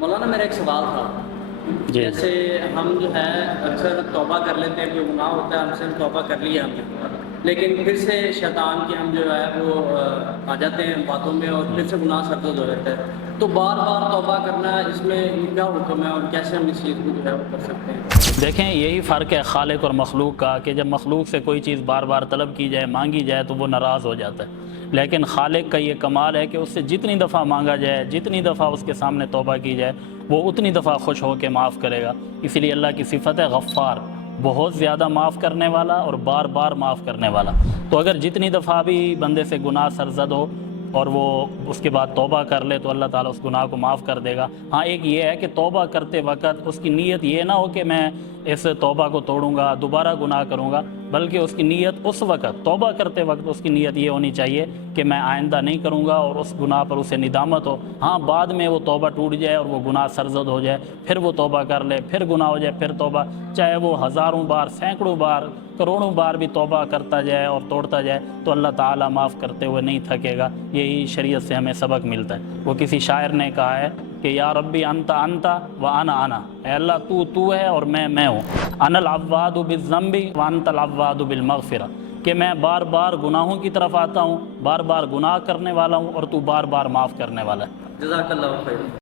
مولانا میرا ایک سوال تھا، جی جیسے ہم جو ہے اکثر توبہ کر لیتے ہیں، کوئی گناہ ہوتا ہے ہم سے، توبہ کر لیا ہم نے، لیکن پھر سے شیطان کی ہم جو ہے وہ آ جاتے ہیں باتوں میں اور پھر سے گناہ سرزد ہو جاتا ہے، تو بار بار توبہ کرنا اس میں کیا حکم ہے اور کیسے ہم اس چیز کو جو ہے وہ کر سکتے ہیں؟ دیکھیں، یہی فرق ہے خالق اور مخلوق کا، کہ جب مخلوق سے کوئی چیز بار بار طلب کی جائے، مانگی جائے تو وہ ناراض ہو جاتا ہے، لیکن خالق کا یہ کمال ہے کہ اس سے جتنی دفعہ مانگا جائے، جتنی دفعہ اس کے سامنے توبہ کی جائے، وہ اتنی دفعہ خوش ہو کے معاف کرے گا۔ اسی لیے اللہ کی صفت ہے غفار، بہت زیادہ معاف کرنے والا اور بار بار معاف کرنے والا۔ تو اگر جتنی دفعہ بھی بندے سے گناہ سرزد ہو اور وہ اس کے بعد توبہ کر لے تو اللہ تعالیٰ اس گناہ کو معاف کر دے گا۔ ہاں، ایک یہ ہے کہ توبہ کرتے وقت اس کی نیت یہ نہ ہو کہ میں اس توبہ کو توڑوں گا، دوبارہ گناہ کروں گا، بلکہ اس کی نیت اس وقت، توبہ کرتے وقت اس کی نیت یہ ہونی چاہیے کہ میں آئندہ نہیں کروں گا، اور اس گناہ پر اسے ندامت ہو۔ ہاں، بعد میں وہ توبہ ٹوٹ جائے اور وہ گناہ سرزد ہو جائے، پھر وہ توبہ کر لے، پھر گناہ ہو جائے، پھر توبہ، چاہے وہ ہزاروں بار، سینکڑوں بار، کروڑوں بار بھی توبہ کرتا جائے اور توڑتا جائے تو اللہ تعالیٰ معاف کرتے ہوئے نہیں تھکے گا۔ یہی شریعت سے ہمیں سبق ملتا ہے۔ وہ کسی شاعر نے کہا ہے کہ یا ربی انت انت و انا انا، اے اللہ تو ہے اور میں ہوں۔ انا العواد بالذنب وانت العواد بالمغفرہ، کہ میں بار بار گناہوں کی طرف آتا ہوں، بار بار گناہ کرنے والا ہوں اور تو بار بار معاف کرنے والا ہے۔ جزاک اللہ خیر۔